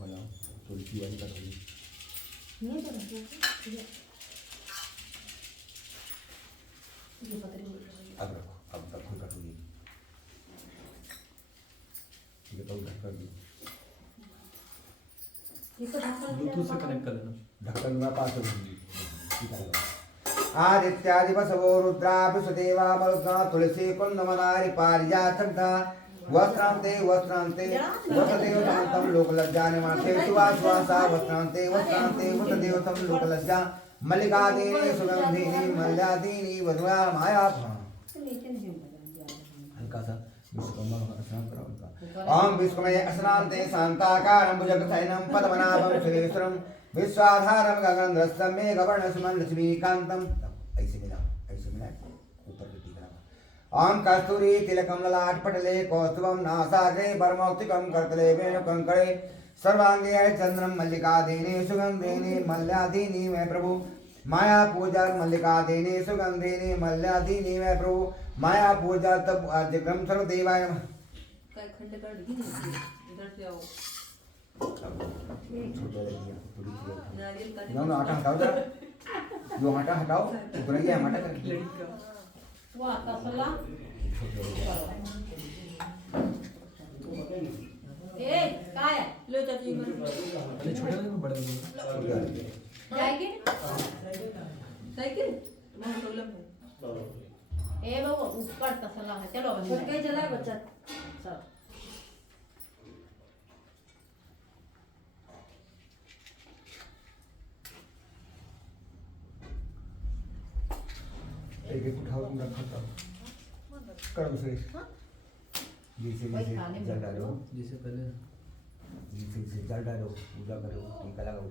वाला तुलसी वाली कटोरी नहीं तो रखिए ये पतरी बोल रही है। अब रखो, अब रखो कटोरी, ठीक है। तो ढक्कन इसको ढक्कन ब्लूटूथ से कनेक्ट कर लेना। ढक्कन में पास हो गई, ठीक है। आदित्यादि वसवो रुद्राभि सुदेवा मरुद्गा तुलसी कुंदमनारि पारिजातग्धा वस्त्रांते वस्त्रांते वसदेवतांतं लोकलज्जा निवासे सुवासवासा वस्त्रांते वस्त्रांते वसदेवतं लोकलज्जा मल्लिकादीनि सुगंधिनि मल्यादीनि वधुआ माया हल्का सा विश्वकर्मा स्नान करो उनका। ओम विश्वकर्मणे स्नान्ते शांताकारं भुजगशयनं पद्मनाभं सुरेश्वरं विश्वाधारं गगनद्रष्टं मेघवर्णसुमं लक्ष्मीकान्तं। ऐसे मिला ऊपर की टीका। ओम कस्तूरी तिलकं ललाटपटले कौस्तुभं नासाग्रे वरमौक्तिकं करतले वेणुकङ्कणे सर्वांगे चंद्रम मल्लिकादीनि सुगंधिनि मल्यादीनि मैं प्रभु माया पूजा मल्लिकादीनि सुगंधिनि मल्यादीनि मैं प्रभु माया पूजा तब अजग्रम सर्वदेवाय नमः। खंड कर दी इधर से आओ छोटा दे दिया थोड़ी सी नारियल का ना आटा हटाओ जरा, जो आटा हटाओ उतना ही आटा कर वो आता सला ए काय लो चाची अरे छोटे वाले में बड़े वाले में। जाएगी साइकिल मैं प्रॉब्लम है ए बाबू ऊपर तसला है चलो बंद छोड़ के चला बच्चा चल एक एक उठाओ तुम रखो तब करो से जैसे जल डालो, जैसे पहले जैसे जल डालो पूजा करो टीका लगाओ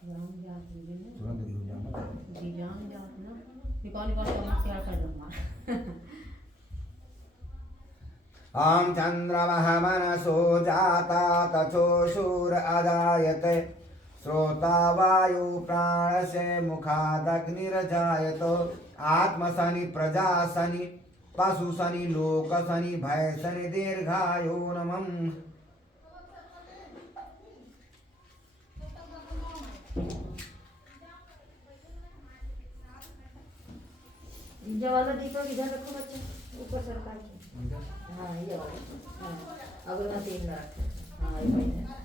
तुरंत हो जाना जी जान जात ना निकाल क्या कर दूंगा आम चंद्रमः मनसो जाता तचोषुर अजायते श्रोता वायु प्राणस्य मुखादग्निरजायत आत्मसनि प्रजासनि पशुसनि लोकसनि भयसनि दीर्घायो नमः। जवाला दीपक इधर रखो बच्चे ऊपर सरकार के हाँ ये वाला हाँ अगरबत्ती तीन रख हाँ ये वाला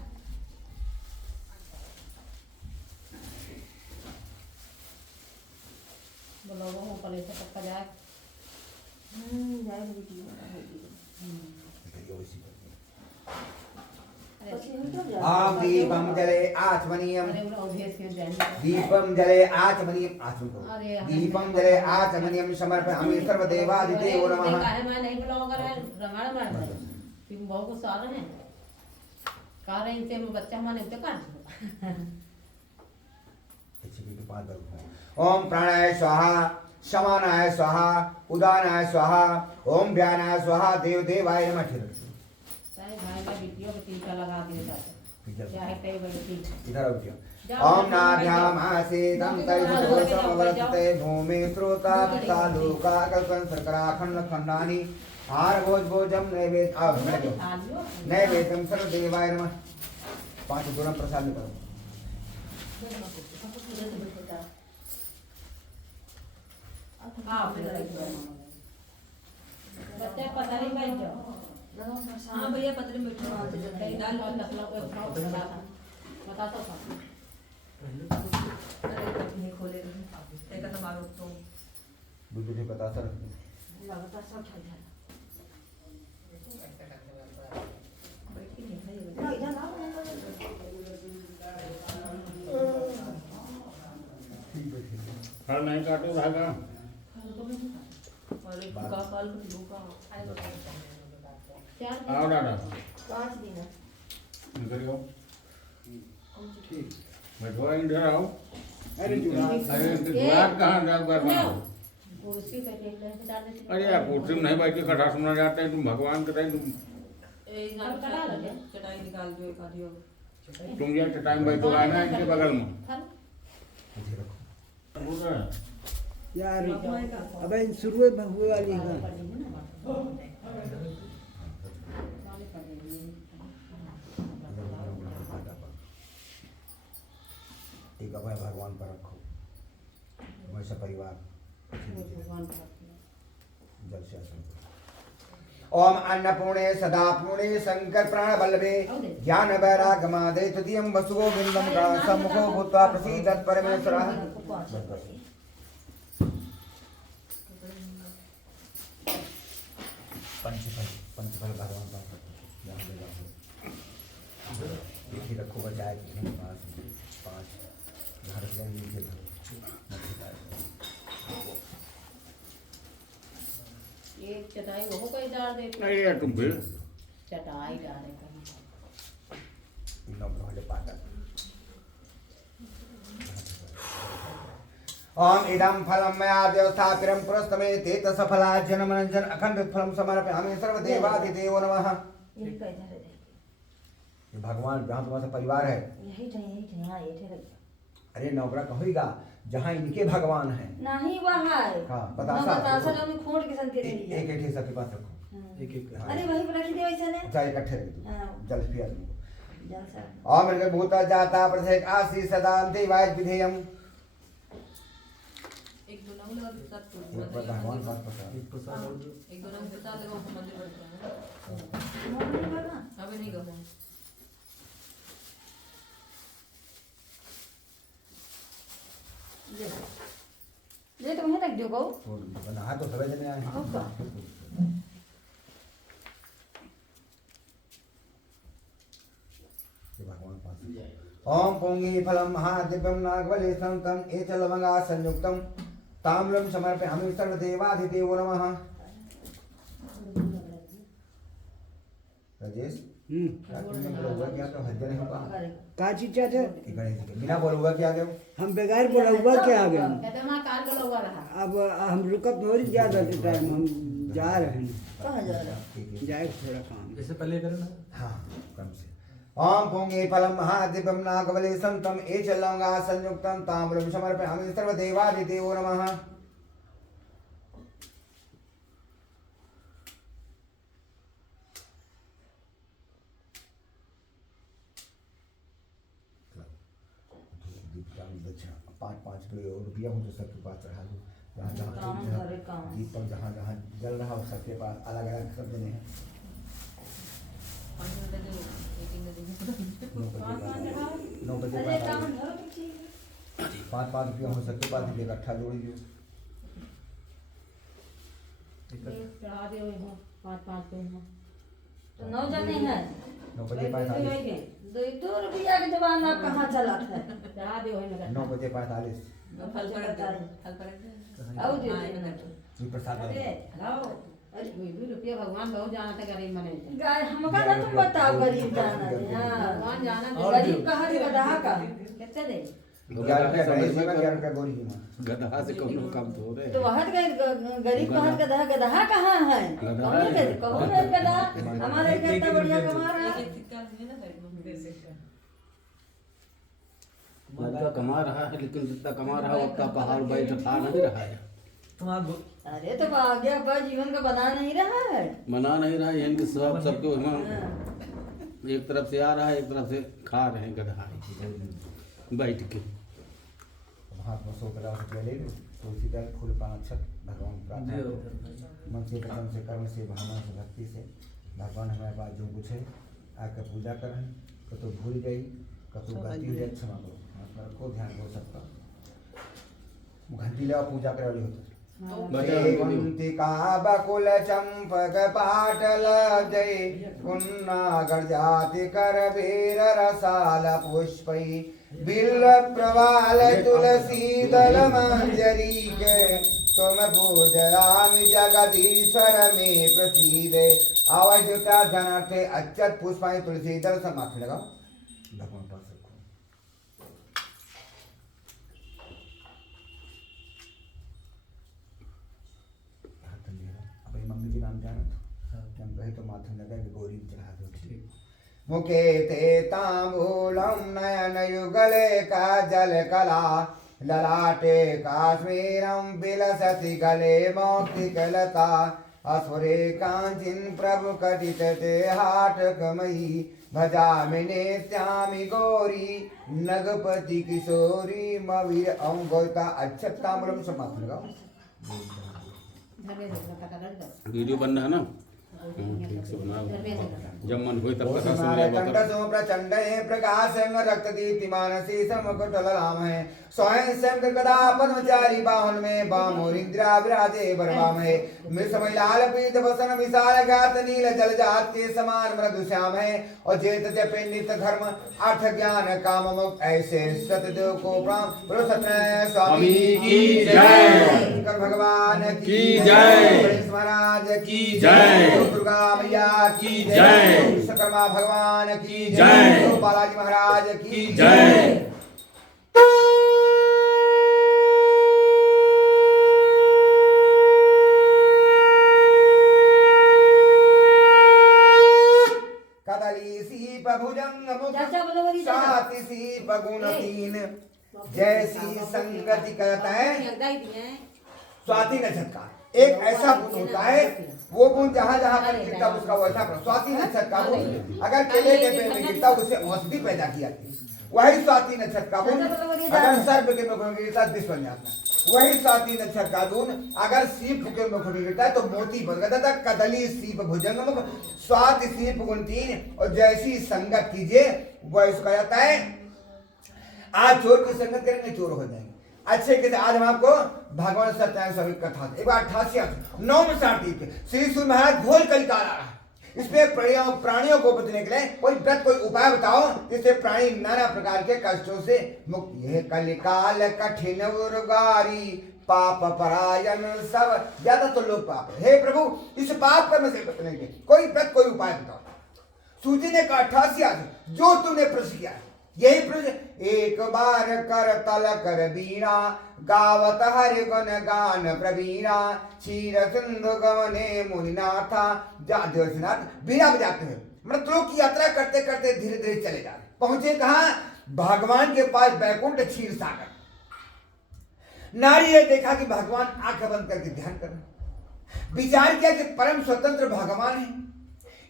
बोलो वो ऊपर से पक्का जाए जाए बेटी आम दीपम जले आचमनीयम दीपम जले आचमनीयम दीपम जले आचमनीयम समर्पयामि सर्वदेवादिदेवो नमः। मैं नहीं बुलाऊंगा रामायण में तुम बहुत को सारे हैं कह रहे इनसे बच्चा हमारे उनसे काट ओम प्राणाय स्वाहा शमानाय स्वाहा उदानाय स्वाहा ओम व्यानाय स्वाहा देव देवाय नमः। सारे भाई का बिटियों को टीका लगा दिया जाता क्या है कई बड़ी इधर आओ क्या ओम नाभ्याम आसीतं तैजसोऽसमवर्तते भूमि श्रोता पिता लोका कल्पन शर्करा खंड खंडानि हार भोज भोजम नैवेद्यम सर्वदेवाय नमः। पांच गुणम प्रसाद करो बच्चा पता नहीं बैठ जाओ हाँ भैया पतरे में दाल और नकला को बता तो नहीं खोले एक तो मारो तो बुद्धि ने पता सर लगातार सब चल जाए फल नहीं काटो धागा और एक का काल को लूका आओ दादा 5 दिन निकल जाओ ठीक बैठो इधर आओ अरे द्वार कहाँ जा कुर्सी पे डाल दे अरे यार कुर्सी में नहीं बैठ के खड़ा सुना जाता है तुम भगवान के टाइम चटाई निकाल दो एक आधी तुम ये टाइम बैठो आए ना इनके बगल में यार अब शुरू हुए वाली है ओम अन्नपूर्णे सदा पूर्णे शंकर प्राण बल्लभे ज्ञान वैरागमादे तृतीयं वसुगो बिंदम सम्मुखो भूत्वा प्रसीदत् परमेश्वरः पंचफल भगवान का देखिए रखो बजाय पाँच घर से नीचे एक चटाई वो कोई डाल दे नहीं यार तुम भी चटाई डाले कहीं ओम इदं फलं मया देवस्थापिरं पुरस्तमे तेत सफला जनमनंजन अखंड फलं समर्पयामि सर्वदेवाधिदेवो नमः। ये कहीं डाले दे ये भगवान जहाँ तुम्हारा परिवार है यही हाँ ये थे अरे नौकरा कहोगा जहाँ इनके भगवान हैं नहीं वहाँ है हाँ बतासा जो मैं खोट के संग के एक रही एक सबके पास रखो एक एक हाँ। अरे वही पर रखी दे वैसे ने चाहे इकट्ठे रख दो हाँ। जल पिया दो जल सा और मिलकर भूता जाता प्रत्येक आशी सदा देवाय विधेयम एक दो नंग लगा तत्व भगवान पास प्रसाद एक प्रसाद और जो एक दो नंग बता लगा मंदिर बढ़ता है अबे नहीं गया ये तो वहीं रख दो को नहा तो सभी जने आए हैं भगवान पास ओम पुंगी फलम महादिव्यम नागवले संतम एच लवंगा संयुक्तम ताम्रम समर्पयामि सर्वदेवाधिदेवो नमः। राजेश क्या तुमने बोला हुआ क्या तो हज नहीं होगा का चीज चाहते बिना बोला हुआ क्या गए हम बेकार बोला हुआ क्या आ गए कहते मां कार बोला हुआ रहा अब हम रुकत थोड़ी ज्यादा टाइम हम जा रहे हैं कहां जा रहा जाए थोड़ा काम जैसे पहले करें ना हाँ कम से ओम पुंगे फलम महादिव्यम नागवले संतम एच लवंगा संयुक्तम ताम्रम समर्पयामि सर्वदेवाधिदेवो नमः। पाँच रुपया हो तो सबके पास चढ़ा दो जहाँ जहाँ दीपक जहाँ जहाँ जल रहा हो सबके पास अलग अलग सब जने हैं 9 बजे पाँच रुपया हो सबके पास इकट्ठा जोड़ दियो चढ़ा दे पाँच पे तो 9 जने हैं 9 बजे 45 दो रुपया के जमाना कहाँ चला था चढ़ा दे 9 बजे 45 फल पर आओ दे जी प्रसाद अरे लाओ अरे 2 रुपया भगवान बहुत जाना था गरीब मने गाय हमका ना तुम बताओ गरीब जाना है भगवान जाना गरीब कहाँ से गधा का कितने दे 11 रुपया गणेश जी में 11 रुपया गौरी जी में गधा से कौन काम तो रे तो वहाँ गरीब कहाँ गधा गधा कहाँ है कौन है गधा हमारे कितना बढ़िया कमा रहा है जितना कमा रहा है लेकिन जितना कमा रहा है उतना पहाड़ बैठ खा नहीं रहा है तुम आप अरे तो आगे अपना जीवन का बना नहीं रहा है मना नहीं रहा है इनके सब सबको हम एक तरफ से आ रहा है एक तरफ से खा रहे हैं गधा बैठ के हाथ में 100 रुपया ले लो तुलसी का फूल पाँच भगवान प्रार्थना मन से वचन से कर्म से भावना से भक्ति से भगवान हमारे पास जो कुछ है आकर पूजा करें तो भूल गई कतो गलती हो जाए क्षमा करो को ध्यान हो सकता घंटी ले पूजा करे वाली होती का बकुल चंपक पाटल जय पुन्नागर जाति कर वीर रसाल पुष्पै बिल्व प्रवाल तुलसी दल मंजरी के तुम पूजयामि जगदीश्वर में प्रसीदे आवश्यकता धनार्थे अच्युत पुष्पाणि तुलसी दल समाप्त लगाओ भगवान पास रखो अपनी मम्मी के नाम जाना था हम गए तो माथे लगा कि गौरी भी चढ़ा दो ठीक मुखे ते तांबूलम नयन युगले का जल कला ललाटे काश्मीरम बिलसति गले मौक्तिकलता असुरे कांचिन प्रभु कटित ते हाटकमयी भजामि नित्यामि गौरी नगपति किशोरी मवीर ओम गौता अक्षत तांबूलम समाप्त लगाओ वीडियो बन रहा है ना, ठीक से बनाओ। जब मन हुए तब कथा सुन लिया कंठ करो। सो प्रचंड प्रकाश रक्त दीप्तिमान शीशम कुटल राम है स्वयं शंकर गदा पद्मचारी बाहुन में बामोर इंदिरा विराजे बरवाम है मिसमय लाल पीत बसन विशाल गात नील जल जात के समान मृदु श्याम है और जेत जपे नित्य धर्म अर्थ ज्ञान काम मोक्ष ऐसे सतदेव को प्रणाम। बोलो सत्यनारायण स्वामी की जय। शंकर भगवान की जय। गणेश महाराज की जय। दुर्गा मैया की जय। विश्वकर्मा भगवान की जय। बालाजी महाराज की जय। कदली सीप भुजंग मुख चाचा बोलो बोली चाचा। साति सीप गुण तीन जैसी संगति करता है स्वाति नक्षत्र का एक ऐसा गुण होता है वो गुण जहाँ जहाँ पर गिरता उसका वैसा स्वाति नक्षत्र का गुण अगर केले के पेड़ में गिरता उससे औषधि पैदा की जाती है वही स्वाति नक्षत्र का गुण अगर सर्प के मुख में गिरता विष बन जाता है वही स्वाति नक्षत्र का गुण अगर सीप के मुख में गिरता है तो मोती बन जाता है। कदली सीप भुजंग मुख स्वाति सीप गुण तीन और जैसी संगत कीजिए वह इसका जाता है। आज चोर की संगत करेंगे चोर हो जाएंगे अच्छे के आज हम आपको भगवान सत्यनारायण स्वामी की कथा एक बार 88 9 श्री सूर्य महाराज घोल कलिकाल आ रहा है इसमें प्राणियों को बचने के लिए कोई व्रत कोई उपाय बताओ जिससे प्राणी नाना प्रकार के कष्टों से मुक्त। यह कलिकाल कठिन उर्गारी पाप परायण सब ज्यादा तो लोग पाप हे प्रभु इस पाप कर्म से बचने के कोई व्रत कोई उपाय बताओ। सूजी ने कहा 88 जो तूने प्रश्न किया यही प्रश्न एक बार कर तल कर बीणा गावत हरि गुण गान प्रवीणा क्षीर सिंधु गवने मुनिनाथा देवनाथ बीणा बजाते हुए मृतलोक की यात्रा करते करते धीरे धीरे चले जा रहे पहुंचे कहा भगवान के पास बैकुंठ क्षीर सागर। नारी ने देखा कि भगवान आंख बंद करके ध्यान कर रहे विचार किया कि परम स्वतंत्र भगवान है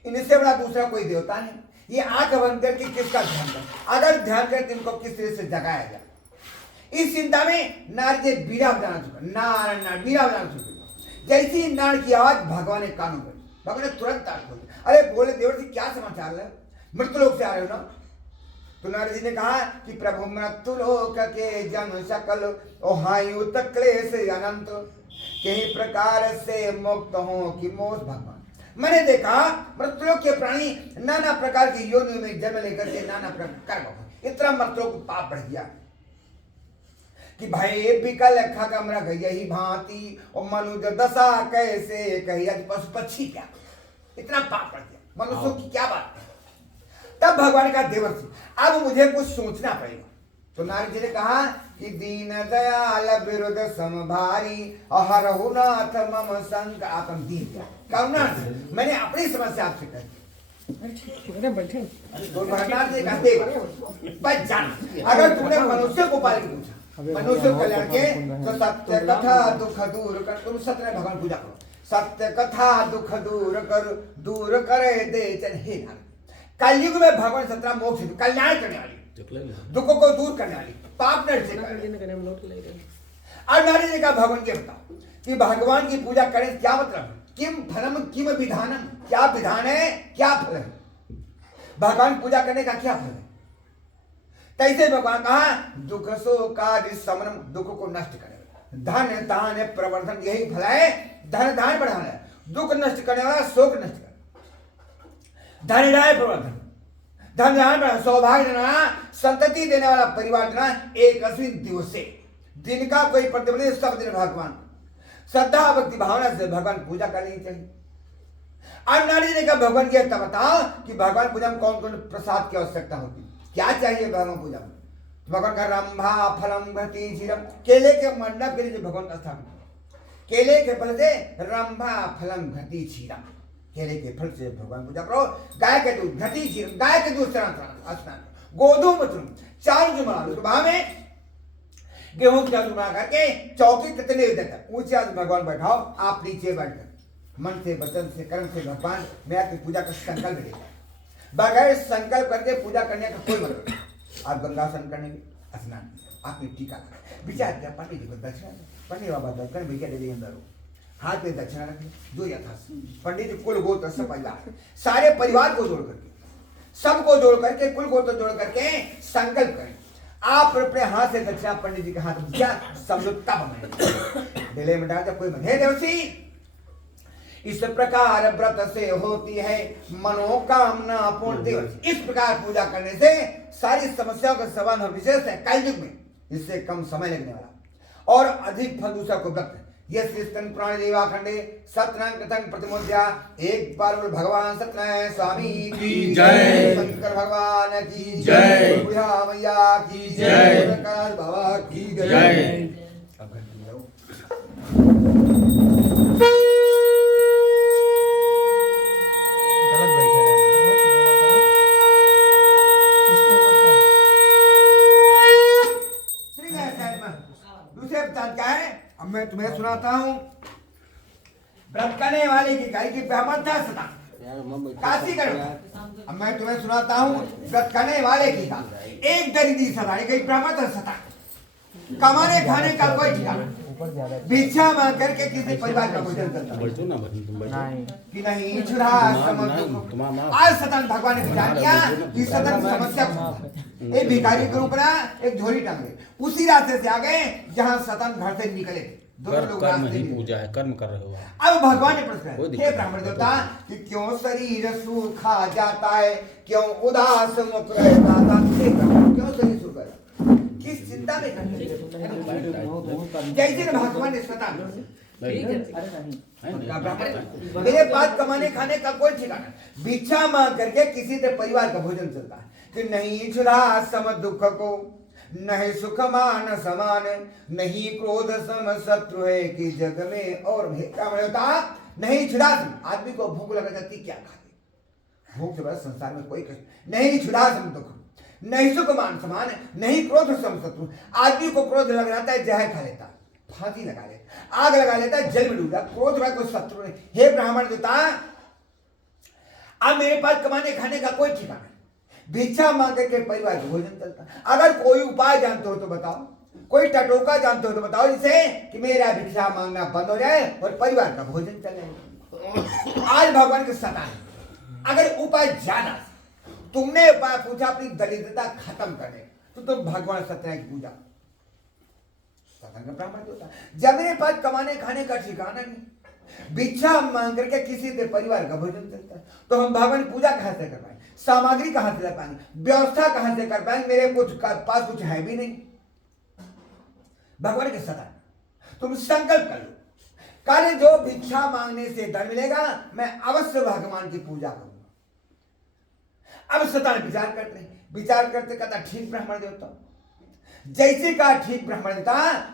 इनसे बड़ा दूसरा कोई देवता नहीं ये आंख बंद करके किसका ध्यान कर अगर ध्यान करते इनको किस तरह से जगाया जाए। इस चिंता में नारी ने बीड़ा बजाना शुरू नारायण बीड़ा बजाना शुरू जैसी नार की आवाज भगवान ने कानों पर भगवान ने तुरंत आंख खोली अरे बोले देवर जी क्या समाचार है मृत्यु से आ रहे हो ना तो नारद जी ने कहा कि प्रभु मृत्यु लोक के जन सकल ओहायु क्लेश अनंत कई प्रकार से मुक्त हो कि मोक्ष भगवान मैंने देखा मृतलोक के प्राणी नाना प्रकार की योनियों में जन्म लेकर के नाना प्रकार कर्म इतना मृतलोक को पाप बढ़ गया कि भाई विकल खगम रख यही भांति और मनुज दशा कैसे कही पशु पक्षी क्या इतना पाप बढ़ गया मनुष्यों की क्या बात है। तब भगवान का देवर्षि अब मुझे कुछ सोचना पड़ेगा तो नारद जी ने कहा कि दीन दयाल विरुद्ध समभारी अहरहुनाथ मम संग आत्म दीन करुणा मैंने अपनी समस्या आपसे कही तो भगवान जी कहते बच जाना अगर तुमने मनुष्य को पाल के पूछा मनुष्य कल्याण के तो सत्य कथा दुख दूर कर तुम सत्य भगवान पूजा करो सत्य कथा दुख दूर करे दे चन हे नारद कलयुग में भगवान सत्य मोक्ष कल्याण करने वाली दुखों को दूर करने वाली पाप नष्ट करने और नारी ने कहा भगवान के बताओ कि भगवान की पूजा करें क्या मतलब किम फलम किम विधानम क्या विधान है क्या फल है भगवान पूजा करने का क्या फल है। तैसे भगवान कहा दुख सो कार्य समन दुख को नष्ट करे धन दान प्रवर्धन यही फल है धन दान बढ़ाना है दुख नष्ट करने वाला शोक नष्ट कर धन राय प्रवर्धन धन दान बढ़ाना सौभाग्य देना संतति देने वाला परिवार देना एक दिवस से दिन का कोई प्रतिबंध सब दिन भगवान श्रद्धा भक्ति भावना से भगवान पूजा करनी चाहिए। अब नारी ने कहा भगवान की बताओ कि भगवान पूजा में कौन कौन प्रसाद की आवश्यकता होती क्या चाहिए भगवान पूजा में भगवान का रंभा फलम घटी क्षीरम केले के मंडप के लिए भगवान का स्थापना केले के फल से रंभा फलम घटी क्षीरम केले के फल से भगवान पूजा करो गाय के दूध घटी क्षीरम गाय के दूध स्नान गोधूम चार सुबह में गेहूं की चावल बना करके चौकी कितने देता ऊंचे आज भगवान बैठाओ आप नीचे बैठकर मन से वचन से कर्म से भगवान मैं आपकी पूजा का संकल्प लेगा बगैर संकल्प करके पूजा करने का कोई मतलब नहीं। आप गंगा स्नान करने के स्नान आपने टीका विचार किया पंडित जी को दक्षिणा पंडित बाबा दक्षिण भिक्षा दे अंदर हाथ में दक्षिणा रखें जो यथा पंडित जी कुल गोत्र सब परिवार सारे परिवार को जोड़ करके सबको जोड़ करके कुल गोत्र जोड़ करके संकल्प करें। आप अपने हाथ से दक्षिणा पंडित जी के हाथ में दिया समझौता बनाए बेले में डाल जब कोई हे देवसी इस प्रकार व्रत से होती है मनोकामना पूर्ण दिवस। इस प्रकार पूजा करने से सारी समस्याओं का समाधान और विशेष है कलयुग में इससे कम समय लगने वाला और अधिक फल दूसरा को व्रत यह श्री स्तन पुराण देवाखंडे सत्यनारायण कथन प्रतिमोद्या एक बार बोल भगवान सत्यनारायण स्वामी की जय, शंकर भगवान की जय, बुढ़िया मैया की जय, बाबा की जय। अब मैं तुम्हें सुनाता हूँ व्रत करने वाले की गाय की ब्राह्मण था सता काशी कर। अब मैं तुम्हें सुनाता हूँ व्रत करने वाले की का एक दरिद्री सदा गई ब्राह्मण था सता कमाने खाने का कोई ठिकाना भिक्षा मांग करके किसी परिवार का भोजन करता कि नहीं छुड़ा आज सतन भगवान ने विचार किया कि सतन की समस्या एक भिखारी के ऊपर एक झोली टांगे उसी रास्ते से आ गए जहाँ सतन घर से निकले दोनों लोग कर्म ही पूजा है कर्म कर रहे हो। अब भगवान ने प्रश्न किया हे ब्राह्मण देवता कि क्यों शरीर सूखा जाता है क्यों उदास मुख रहता था क्यों शरीर सूखा किस चिंता में जैसे भगवान ने स्वतः मेरे पास कमाने खाने का कोई ठिकाना भिक्षा मांग करके किसी से परिवार का भोजन चलता है कि नहीं छुड़ा सम दुख को नहीं सुख मान समान नहीं क्रोध सम शत्रु है कि जग में और नहीं छुड़ा आदमी को भूख लग जाती क्या खाए भूख के बाद संसार में कोई कष्ट नहीं छुड़ा सम दुख नहीं सुख मान समान नहीं क्रोध सम शत्रु आदमी को क्रोध लग जाता है जहर खा लेता फांसी लगा लेता आग लगा लेता है जल में डूब जाता क्रोध में कोई शत्रु नहीं। हे ब्राह्मण देवता अब मेरे पास कमाने खाने का कोई ठिकाना भिक्षा मांग करके परिवार का भोजन चलता अगर कोई उपाय जानते हो तो बताओ कोई टटोका जानते हो तो बताओ जिसे कि मेरा भिक्षा मांगना बंद हो जाए और परिवार का भोजन चले। आज भगवान के सता अगर उपाय जाना तुमने उपाय पूछा अपनी दरिद्रता खत्म करने तो तुम भगवान सत्यनारायण की पूजा ब्राह्मण होता जब मेरे पास कमाने खाने का ठिकाना नहीं भिक्षा मांग करके किसी से परिवार का भोजन चलता है तो हम भगवान पूजा कहां से कर पाएंगे सामग्री कहां से ला पाएंगे व्यवस्था कहां से कर पाएंगे मेरे पास कुछ है भी नहीं। भगवान के सदा तुम संकल्प कर लो कल जो भिक्षा मांगने से धन मिलेगा मैं अवश्य भगवान की पूजा करूंगा। अब सता विचार करते कहता ठीक ब्राह्मण देवता जैसे कहा ठीक ब्राह्मण देवता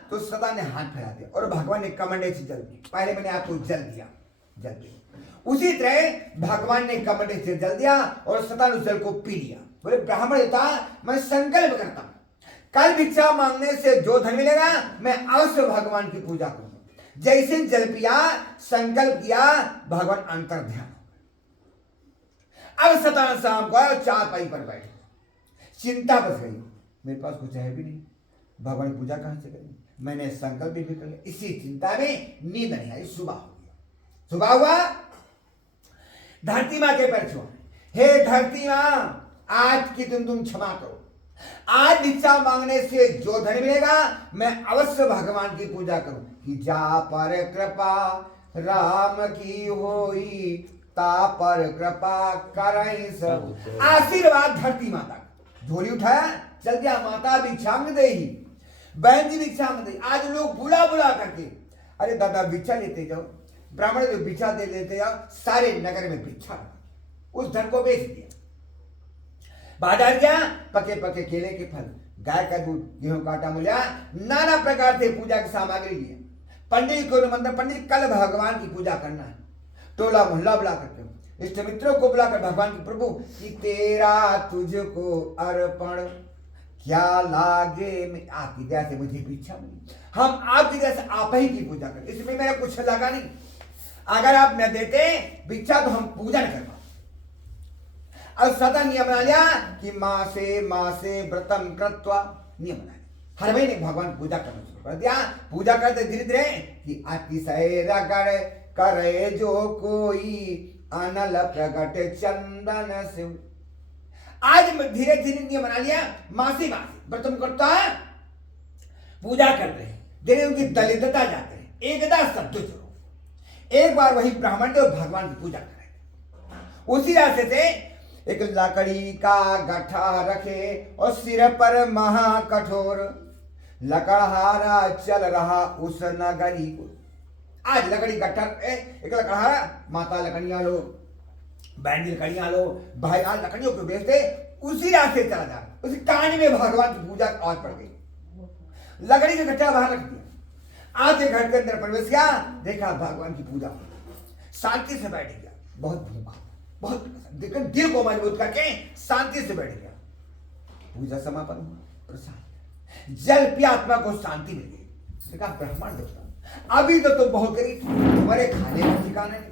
तो सदा ने हाथ फैला दिया और भगवान ने कमंडे से जल दिया पहले मैंने आपको जल दिया उसी तरह भगवान ने कमंडे से जल दिया और सता ने जल को पी लिया। बोले ब्राह्मण देवता मैं संकल्प करता हूं कल भिक्षा मांगने से जो धन मिलेगा मैं अवश्य भगवान की पूजा करूंगा। जैसे जल पिया संकल्प किया भगवान अंतर ध्यान अब सता शाम को आया चार पाई पर बैठे चिंता बस गई मेरे पास कुछ है भी नहीं भगवान की पूजा कहां से करें मैंने संकल्प भी कर लिया इसी चिंता में नींद नहीं आई सुबह हुआ धरती माँ के पैर छुआ हे धरती माँ आज की दिन तुम क्षमा करो आज भिक्षा मांगने से जो धन मिलेगा मैं अवश्य भगवान की पूजा करूं कि जा पर कृपा राम की होई ता पर कृपा करई सब आशीर्वाद धरती माता झोली उठाया चल गया माता भिक्षांग दे ही बहन जी भिक्षांग दे आज लोग बुला करके अरे दादा भिक्षा लेते जाओ ब्राह्मण जो भिक्षा दे देते जाओ सारे नगर में भिक्षा उस धन को बेच दिया बाजार गया पके केले के फल गाय का दूध गेहूं का आटा मूल्य नाना प्रकार से पूजा की सामग्री लिए पंडित को मंत्र पंडित कल भगवान की पूजा करना है टोला मोहल्ला बुला करके इष्ट मित्रों को बुलाकर भगवान की प्रभु कि तेरा तुझको अर्पण क्या लागे में आपकी दया से मुझे भिक्षा मिली हम आपकी दया से आप ही की पूजा करें इसमें मेरा कुछ लगा नहीं अगर आप न देते भिक्षा तो हम पूजा न कर पाते। अब सदा नियम बना लिया कि मासे व्रतम कृत्वा नियम बना हर महीने भगवान पूजा करना कर दिया। पूजा करते धीरे धीरे कि अतिशय रगड़ करे जो कोई अनल प्रगट चंदन से। आज धीरे धीरे नियम बना लिया, मासी व्रतम करता है, पूजा करते हैं, धीरे उनकी दलितता जाते हैं, एकदा शब्द जोड़ो। एक बार वही ब्राह्मण देव भगवान की पूजा करें। उसी रास्ते से एक लकड़ी का गट्ठा रखे और सिर पर महा कठोर लकड़हारा चल रहा उस नगरी को। आज लकड़ी गट्ठा एक लकड़हारा, माता लकड़ियां लो, बहन लकड़ियां लो, भाई आज लकड़ियों को बेचते, उसी रास्ते चला जा, उस कहानी में भगवान की पूजा आज पड़ गई। लकड़ी का गट्ठा बाहर रख दिया, आज घर के अंदर प्रवेश किया, देखा भगवान की पूजा, शांति से बैठ गया, बहुत भूखा, बहुत देखकर दिल को मजबूत करके शांति से बैठ गया। पूजा समापन हुआ, प्रसाद जल पिया, आत्मा को शांति मिल गई। देखा ब्राह्मण देवता, अभी तो तुम बहुत गरीब, तुम्हारे खाने का ठिकाना नहीं,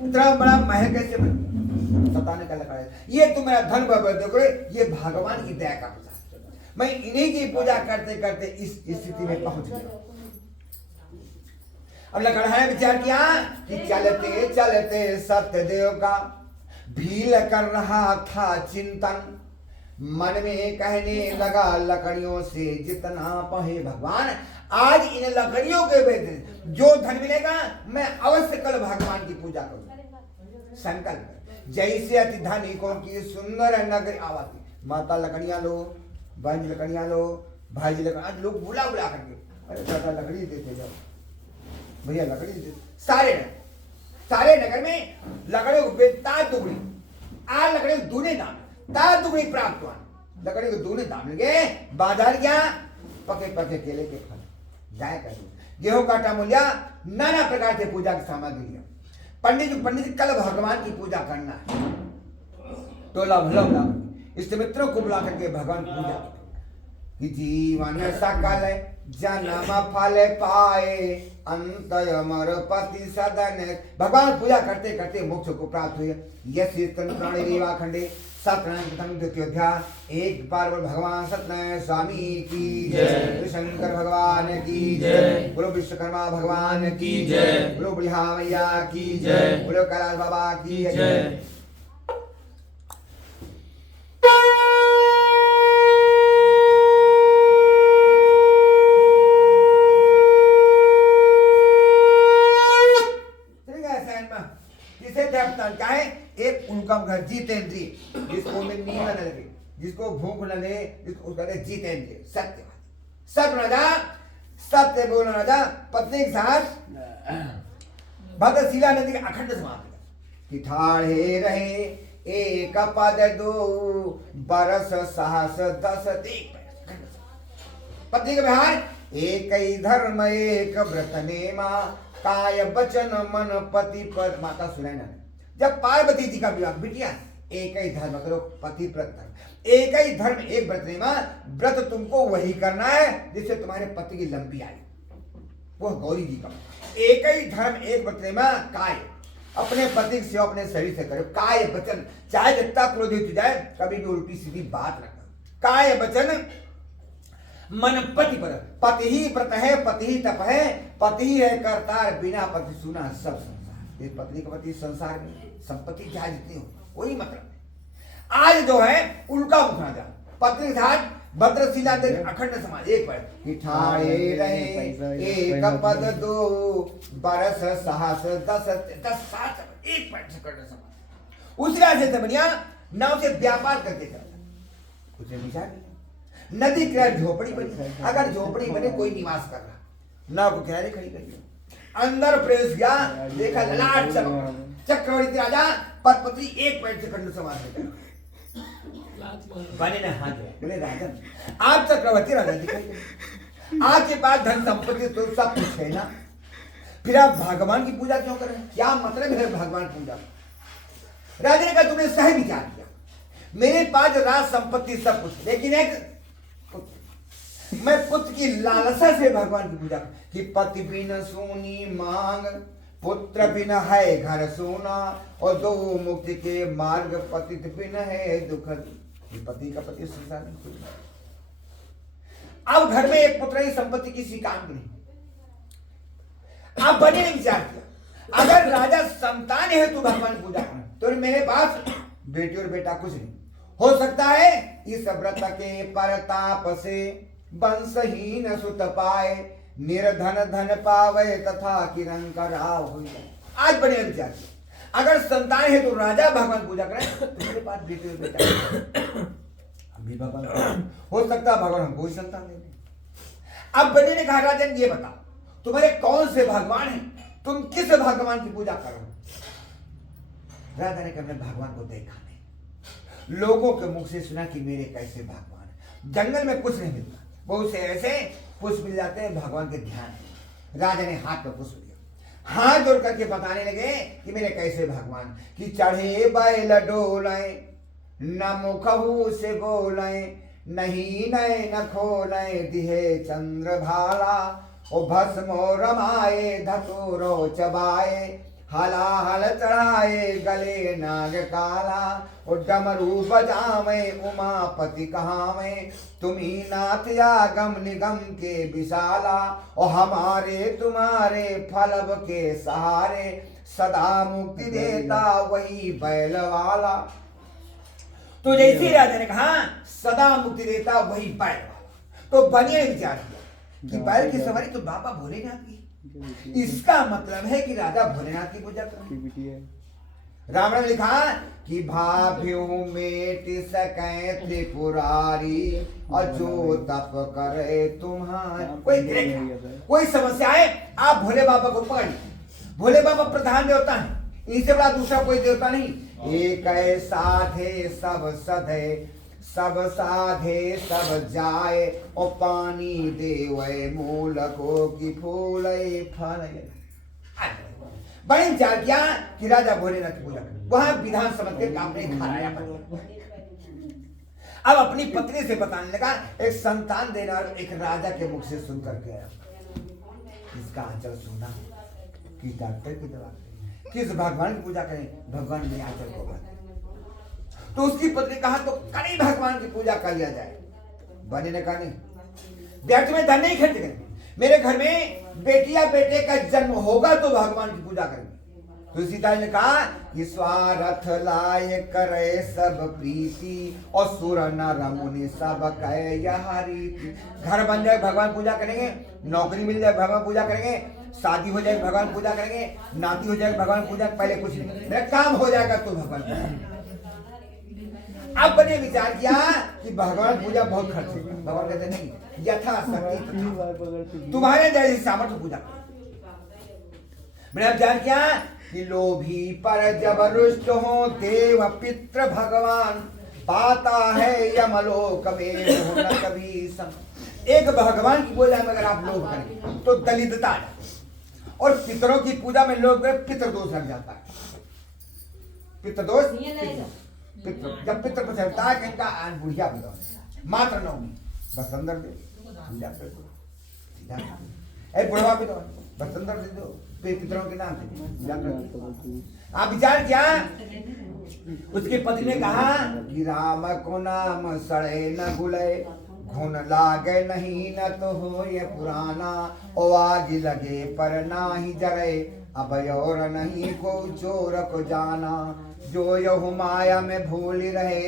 इतना बड़ा महल कैसे बन गया, बताने का लगा है। ये तुम्हारा धन देखो, ये भगवान की दया का प्रसाद। मैं इन्हीं की पूजा करते करते इस स्थिति में पहुंच गया। अब लकड़हारे ने विचार किया कि चलते चलते सत्यदेव का भील कर रहा था चिंतन, मन में कहने लगा लकड़ियों से जितना पहे भगवान, आज इन लकड़ियों के बेच जो धन मिलेगा मैं अवश्य कल भगवान की पूजा करूंगा। संकल्प जैसे अति धनिकों की सुंदर नगरी आवाती, माता लकड़ियां लो, बहन लकड़ियां लो, भाई लकड़ियां, आज लोग बुला बुला करके अरे दादा लकड़ी देते जाओ, भैया लकड़ी देते, सारे नगर में लकड़ियों को बेचता दुगनी, आज लकड़ी को दूने दाम, तार दुगनी प्राप्त हुआ, लकड़ी को दूने दाम मिल गए। बाजार गया, पके पके केले के फल, गाय का दूध, गेहूं का आटा मूल्य, नाना प्रकार से पूजा की सामग्री लिया। पंडित जी कल भगवान की पूजा करना है, टोला भला बुला इष्ट मित्रों को बुला करके भगवान की पूजा कि जीवन सकल जन्म फल पाए अंत अमर पति सदन। भगवान पूजा करते करते मोक्ष को प्राप्त हुए। यश प्राणी रेवा खंडे सत्यनारायण द्वितीयोध्याय। एक बार भगवान सत्यनारायण स्वामी की जय, शंकर भगवान की जय, बोलो विश्वकर्मा भगवान की जय, बोलो बुढ़िया मैया की जय, बोलो कैलाश बाबा की जय। क्या है? एक उनका घर जितेंद्रिय, जिसको में नींद न लगे, जिसको भूख न लगे, जिसको कहते जितेंद्रिय, सत्य बोलना राजा। पत्नी के साथ भद्रशिला नदी का अखंड समाप्त कि ठाड़े रहे एक पद दो बरस सहस दस देख। पत्नी का व्यवहार एक ही धर्म एक व्रत नेमा काय वचन मन पति पद। माता सुनाई ना, जब पार्वती जी का विवाह, बिटिया एक ही धर्म करो, पति व्रत धर्म, एक ही धर्म एक व्रत नेमा। व्रत तुमको वही करना है जिससे तुम्हारे पति की लंबी आयु, वो गौरी जी का। एक ही धर्म एक व्रत नेमा काय, अपने पति की सेवा अपने शरीर से करो। काय वचन, चाहे जितना क्रोधित हो जाए कभी भी उल्टी सीधी बात न करो। काय वचन मन पति पर, पति ही व्रत है, पति ही तप है, पति ही है करतार, बिना पति सुना सब संसार। इस पत्नी का पति संसार में संपत्ति क्या जितनी हो कोई मतलब नहीं। आज जो है उल्का मुख ना जा, पत्नी के साथ भद्रशिला अखंड समाज एक पर कि ठाड़े रहे एक पद दो बरस सहस दस सात एक पर अखंड समाज। उस रास्ते से बढ़िया नाव से व्यापार करके चलता, कुछ विचार नहीं। नदी किनारे झोपड़ी बनी, अगर झोपड़ी बने कोई निवास कर रहा, नाव को किनारे खड़ी कर, अंदर प्रवेश गया, देखा ललाट चमक, चक्रवर्ती राजा पद्मपति एक पैर से खंड समाज में बने ने हाथ बोले राजन आप चक्रवर्ती राजा दिखाई दे, आपके पास धन संपत्ति तो सब कुछ है ना, फिर आप भगवान की पूजा क्यों कर रहे हैं? क्या मतलब है भगवान पूजा? राजा ने कहा तुमने सही विचार किया, मेरे पास राज संपत्ति सब कुछ, लेकिन एक मैं पुत्र की लालसा से भगवान की पूजा कि पति बिन सोनी मांग पुत्र बिन है घर सोना और दो मुक्ति के मार्ग पति बिन है दुख। पति का पति संसार में कोई, अब घर में एक पुत्र की संपत्ति किसी काम की नहीं। अब बने ने विचार किया अगर राजा संतान है तो भगवान पूजा करना, तो मेरे पास बेटी और बेटा कुछ नहीं हो सकता है। इस व्रत के परताप से वंशहीन सुत पाए, निर्धन धन पावे तथा किरण कराव हुई। आज बने ने विचार किया अगर संतान है तो राजा भगवान पूजा करें, तो मेरे पास बेटी और बेटा हम भी भगवान हो सकता है भगवान हमको ही संतान दे दें। अब बने ने कहा राजन ये बताओ तुम्हारे कौन से भगवान हैं, तुम किस भगवान की पूजा करो। राजा ने कहा मैं भगवान को देखा नहीं, लोगों के मुख से सुना कि मेरे कैसे भगवान है। जंगल में कुछ नहीं मिलता, बहुत से ऐसे पुष्प मिल जाते हैं भगवान के ध्यान। राजा ने हाथ में पुष्प लिया, हाथ जोड़ करके बताने लगे कि मेरे कैसे भगवान कि चढ़े बैल डोले न मुखहू से बोले, नहीं नए न खोले दिहे चंद्र भाला, ओ भस्मो रमाए धतुरो चबाए, हलाहल चढ़ाए गले नाग काला, ओ डमरू बजावे उमापति कहावे, तुम्ही नाथ यागम निगम के विशाला, ओ हमारे तुम्हारे फलब के सहारे, सदा मुक्ति देता वही बैल वाला। तो जैसे राजा ने कहा सदा मुक्ति देता वही बैल वाला, तो बनिए ने विचार किया कि बैल की सवारी तो बाबा भोलेनाथ की, इसका मतलब है कि राजा भोलेनाथ की पूजा कर। रावण ने लिखा कि भाभ्यो मेट सकै त्रिपुरारी, और जो तप करे तुम्हारी। कोई समस्या है आप भोले बाबा को पकड़िए। भोले बाबा प्रधान देवता है, इनसे बड़ा दूसरा कोई देवता नहीं। एक साधे सब सधे, सब साधे सब जाए, और पानी देवे मूलको की फूल फल। बड़े विचार किया कि राजा भोलेनाथ की पूजा करें। वहां विधान समझ के आपने खराया पड़। अब अपनी पत्नी से बताने लगा, एक संतान देना एक राजा के मुख से सुन करके आया। इसका आंचल सुना कि डॉक्टर की दवा किस भगवान की पूजा करें, भगवान ने आंचल को बात। तो उसकी पत्नी कहा तो कहीं भगवान की पूजा कर लिया जाए। बने ने कहा नहीं, व्यर्थ में धन नहीं खर्च करेंगे, मेरे घर में बेटिया बेटे का जन्म होगा तो भगवान की पूजा करेंगे। तुलसीदास ने कहा कि स्वार्थ लाय करे सब प्रीति, और सुर नर मुनि सब कहे यह रीति। घर बन जाए भगवान पूजा करेंगे, नौकरी मिल जाए भगवान पूजा करेंगे, शादी हो जाए भगवान पूजा करेंगे, नाती हो जाए भगवान पूजा, पहले कुछ नहीं, मेरा काम हो जाएगा तो भगवान पूजा। अब मैंने विचार किया कि भगवान पूजा बहुत खर्च है। भगवान कहते नहीं, यथाशक्ति तुम्हारे जैसी सामर्थ्य पूजा। मैंने विचार किया कि लोभी पर जब रुष्ट हो देव पितृ भगवान, पाता है यमलोक में हो न कभी सम। एक भगवान की पूजा में अगर आप लोग करें तो दलितता है, और पितरों की पूजा में लोग पितृदोष लग जाता है। पितृदोष पितृ जब पितृ को चलता है कहीं का बुढ़िया बुला मात्र नवमी बस अंदर दे पूजा कर दो, ए बुढ़वा भी दो बस अंदर दे दो, पितरों के नाम से पूजा कर दो। आप विचार क्या, उसके पति ने कहा कि राम को नाम सड़े न गुले, घुन लागे नहीं न तो हो ये पुराना, ओ आग लगे पर ना ही जरे, अब और नहीं को चोर को जाना, जो यहु माया में भूल रहे,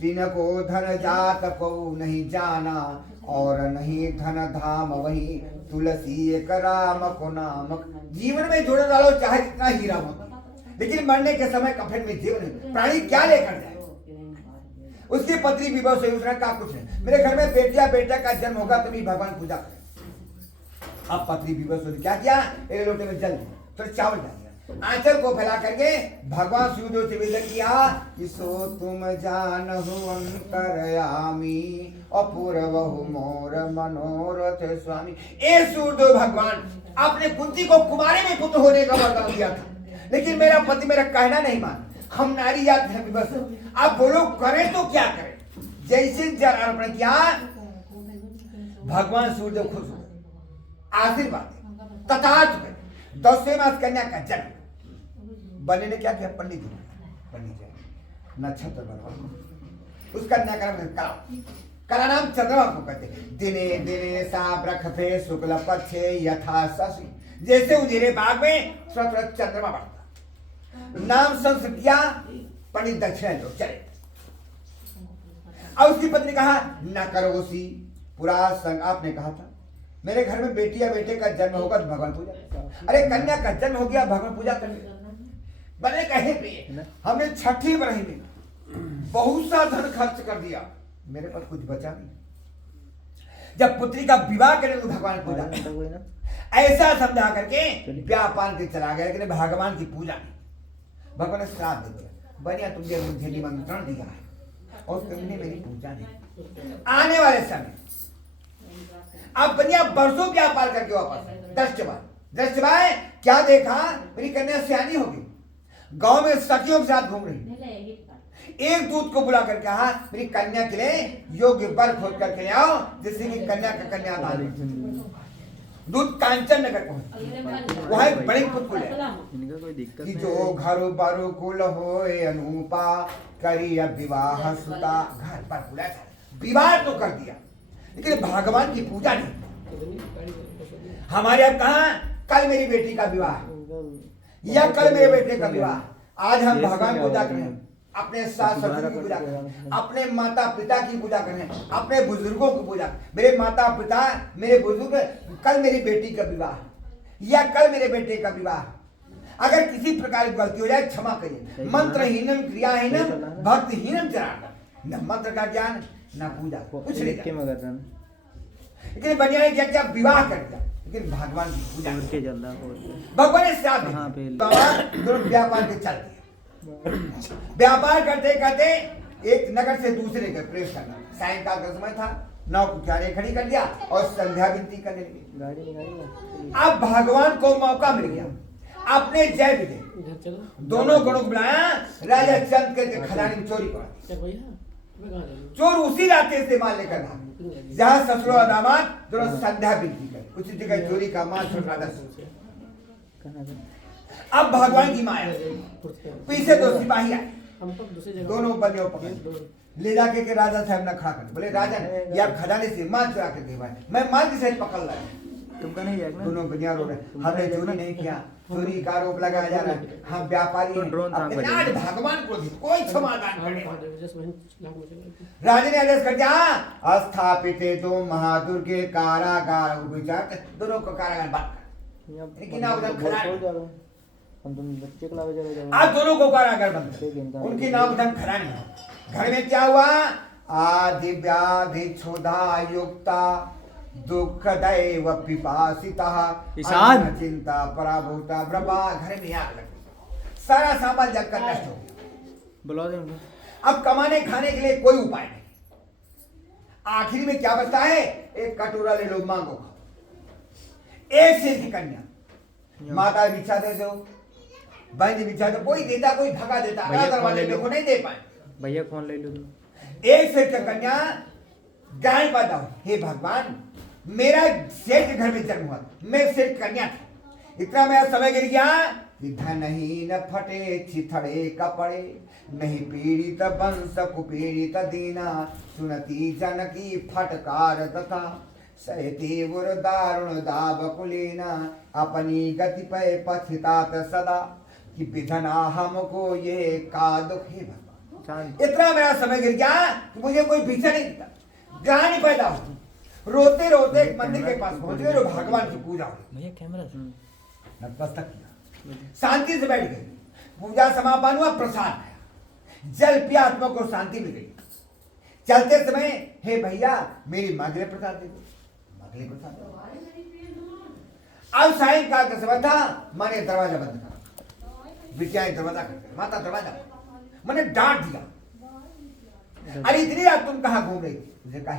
तीन को धन जात को नहीं जाना, और नहीं धन धाम वही तुलसी एक राम को नाम। जीवन में जोड़ डालो चाहे जितना हीरा हो, लेकिन मरने के समय कफन में जीवन प्राणी क्या लेकर जाए। उसकी पत्नी विभव से उसने कहा कुछ नहीं, मेरे घर में बेटिया बेटा का जन्म होगा तो भी भगवान पूजा करें। अब पत्नी विभव से क्या किया, एक लोटे में जल तो चावल डाल दिया, आंचल को फैला करके भगवान सूर्यदेव से निवेदन किया कि सो तुम जानहु अंतरयामी, अपूर्वहु मोर मनोरथ स्वामी। ए सूर्यदेव भगवान, आपने कुंती को कुमारी में पुत्र होने का वरदान दिया था, लेकिन मेरा पति मेरा कहना नहीं मान, हम नारी जात हैं विवश, आप बोलो करें तो क्या करें। जैसे जल अर्पण किया भगवान सूर्यदेव खुश हो, आशीर्वाद तथात 10वें मास कन्या का जन्म। बने ने क्या किया, पंडित जी नक्षत्र बनवा, उस कन्या का नाम कराओ, कला नाम चंद्रमा को कहते हैं। दिने दिने सा ब्रखफे शुक्ल पक्षे यथा शशि, जैसे उजेरे बाग में थोड़ा चंद्रमा बढ़ता। नाम संस्कृतिया पंडित दक्षिण लोग चले। और उसकी पत्नी कहा न करोसी पुरा संग, आपने कहा था मेरे घर में बेटी या बेटे का जन्म होगा तो भगवान पूजा, अरे कन्या का जन्म हो गया भगवान पूजा करने बने कहे प्रिय। हमने छठी बरही में बहुत सा धन खर्च कर दिया, मेरे पास कुछ बचा नहीं। जब पुत्री का विवाह करेंगे तो भगवान पूजा, ऐसा समझा करके व्यापार के चला गया, लेकिन भगवान की पूजा नहीं। भगवान ने श्राप दे दिया, बनिया तुमने मुझे निमंत्रण दिया है और तुमने मेरी पूजा नहीं। आने वाले समय अब बनिया बरसों व्यापार करके वापस दृष्टवाय क्या देखा, मेरी कन्या सियानी होगी, गांव में सखियों के साथ घूम रही। एक दूत को बुला कर कहा मेरी कन्या के लिए योग्य वर खोज करके ले आओ, जिससे कि कन्या का कन्यादान। दूत कांचन नगर पहुंचे, वहां एक बड़ी पुतपुल है कि जो घर बारो कुल होए अनुपा करी विवाह सुता। घर पर बुला विवाह तो कर दिया, लेकिन भगवान की पूजा नहीं। हमारे अब कहा कल मेरी बेटी का विवाह या कल मेरे बेटे का विवाह, आज हम भगवान को पूजा करें, अपने सास ससुर की पूजा करें, अपने माता पिता की पूजा करें, अपने बुजुर्गों की पूजा। मेरे माता पिता मेरे बुजुर्ग, कल मेरी बेटी का विवाह या कल मेरे बेटे का विवाह। अगर किसी प्रकार की गलती हो जाए क्षमा करिए। मंत्रहीनम क्रियाहीनम भक्तिहीनम जनार्दन, न मंत्र का ज्ञान न पूजा, कुछ नहीं। लेकिन बनिया ने क्या विवाह कर दिया, लेकिन भगवान की पूजा। भगवान ने श्राप दिया, व्यापार के चल दिए। व्यापार करते करते एक नगर से दूसरे का प्रवेश करना। सायंकाल का समय था, नाव को किनारे खड़ी कर दिया और संध्या विनती करने लगे। अब भगवान को मौका मिल गया, आपने जय भी दे दोनों गणों को बुलाया। राजा चंद के खजाने में चोरी करा, चोर उसी रास्ते से माल लेकर भाग, जहाँ ससुर और दामाद दोनों संध्या विनती कर, उसी जगह चोरी का माल छोटा। अब भगवान की माया, पीछे दो सिपाही आए, दोनों बनियों पकड़ ले जाके के राजा साहब ने खड़ा कर। बोले राजन यार खजाने से माल चुरा के दे भाई, मैं माल किसे पकड़ लाया, तुमका नहीं जाएगा। दोनों बनिया रो रहे, हमने चोरी नहीं किया, चोरी का आरोप लगाया जा रहा है, हम व्यापारी हैं। आज भगवान को कोई क्षमादान करने। राजा ने आदेश कर दिया स्थापित दो महादुर्गे कारागार, दोनों को कारागार बात कर, लेकिन आज दोनों को कारागार बंद, उनकी नाम धन खरा नहीं। घर में क्या हुआ, आदि व्याधि क्षुधा युक्ता दुख दैव पिपासिता चिंता पराभूता ब्रह्मा। घर में आग लगी, सारा सामान जलकर नष्ट हो गया। अब कमाने खाने के लिए कोई उपाय नहीं, आखिर में क्या बचता है, एक कटोरा ले लो मांगो खाओ। एक सिर की कन्या, माता भिक्षा दे दो, बहन भिक्षा दो, कोई देता कोई भगा देता, दरवाजे को नहीं दे पाए। भैया कौन ले लो, एक सिर की कन्या ज्ञान पैदा हो, हे भगवान मेरा सेठ के घर में जन्म हुआ, मैं सेठ कन्या थी, इतना मेरा समय गिर गया कि धनहीन फटे छिथड़े कपड़े, नहीं पीड़ित वंश कुपीड़ित दीना, सुनती जनकी फटकार तथा सहती गुर दारुण दाब कुलीना, अपनी गति पे पछतात सदा कि विधना हमको ये का दुख। हे भगवान इतना मेरा समय गिर गया कि मुझे कोई पीछा नहीं देता, ज्ञान ही पैदा हो। रोते रोते एक मंदिर के पास पहुंच गए, भगवान की पूजा हुई, नतमस्तक किया, शांति से बैठ गए, पूजा समापन हुआ, प्रसाद आया, जल पिया, आत्मा को शांति मिल गई। चलते समय हे भैया मेरी मां के लिए प्रसाद दे दो, मां के लिए प्रसाद दो। अब सायंकाल का समय था, मां ने दरवाजा बंद करा, बिटियाएं दरवाजा करते, माता दरवाजा, मैंने डांट दिया, अरे इतनी रात तुम कहाँ घूम रही थी? मुझे कहा